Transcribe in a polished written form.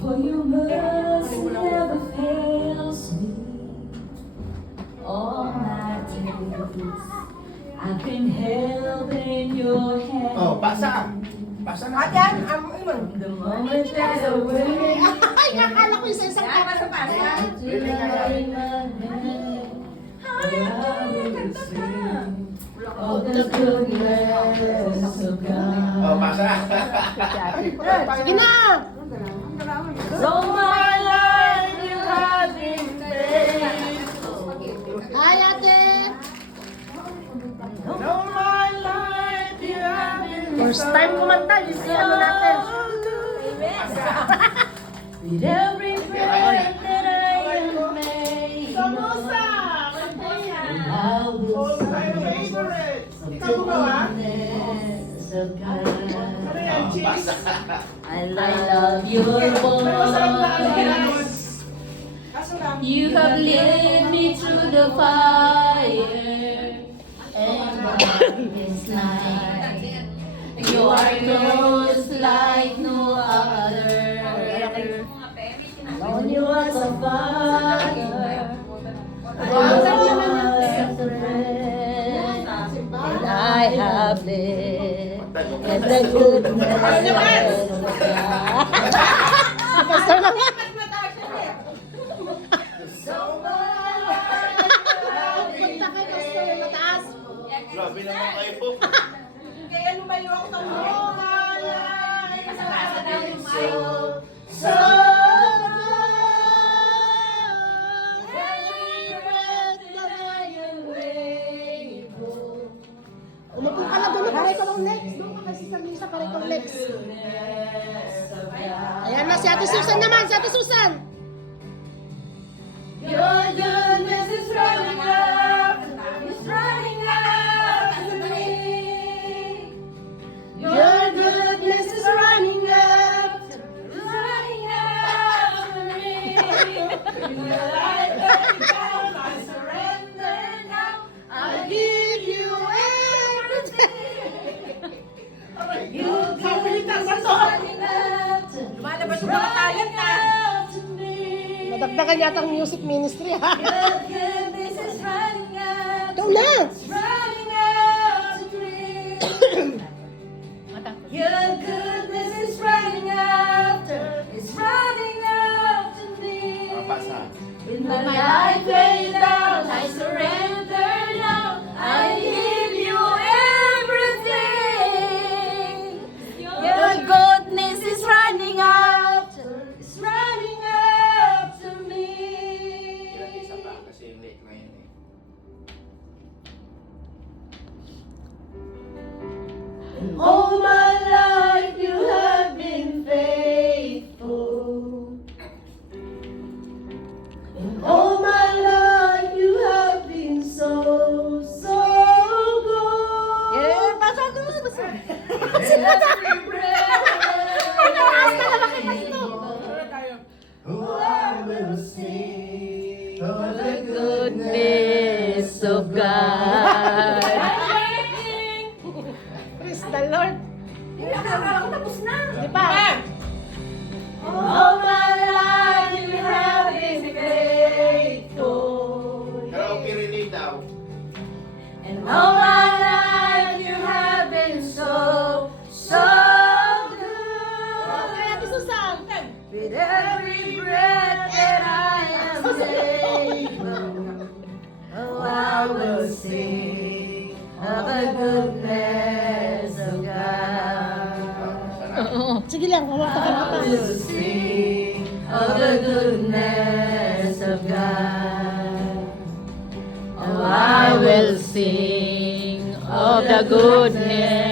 For your mercy never fails me. All my days I've been held in your hand. Oh, pasa. Pasa na. Ayan, imon. The moment that I wake Ay, nakala ko yung sa isang up to light in my hand, I will sing of the goodness of God. Oh, pasa. Sige na! So my life you have been faithful. Ay, ate! So my life you have been First time kumanta, yung ano natin. with every breath that I am made. I will sing of the goodness of God. Pasa. I love your voice. You have led me through the fire and darkness night. You are close like no other. Known you as a father, was a friend, and I have lived in the goodness of God. Pastor na. Punta kay Pastor yung mataas. Grabe naman kayo. Kaya lumayo ako ng So Umupo ka na doon, pare ko ng legs. Doon ka kasi sa Lisa, pare ko ng legs. Ayan na, si Ate Susan naman, si Ate Susan. Your goodness is running up to me. Your goodness is running up to me. Your life laid down, I surrender now. I give you everything. Your goodness is running up to me. Lumalabas yung mga talent na. Nadagdagan yata ang music ministry, ha? Your goodness is running up. Ikaw na! Running out to me. Your goodness is running after, it's running after me. Pasa. With my life laid down, I surrender now. I give you everything. Your goodness is running after, it's running after me. Ilang isa pa kasi late na yun eh. All my life you have been faithful. And all my life you have been so good. Pasok ko, pasok. Every breath oh, I will sing of the goodness of God. Praise the Lord. Di pa? All my life you have been faithful. Karaoke relay daw. And all my life you have been so good. Ate Susan. With every breath that I am able, oh, I will sing of the goodness of God. Sige lang, kumanta ka na I will sing of the goodness of God. Oh, I will sing of the goodness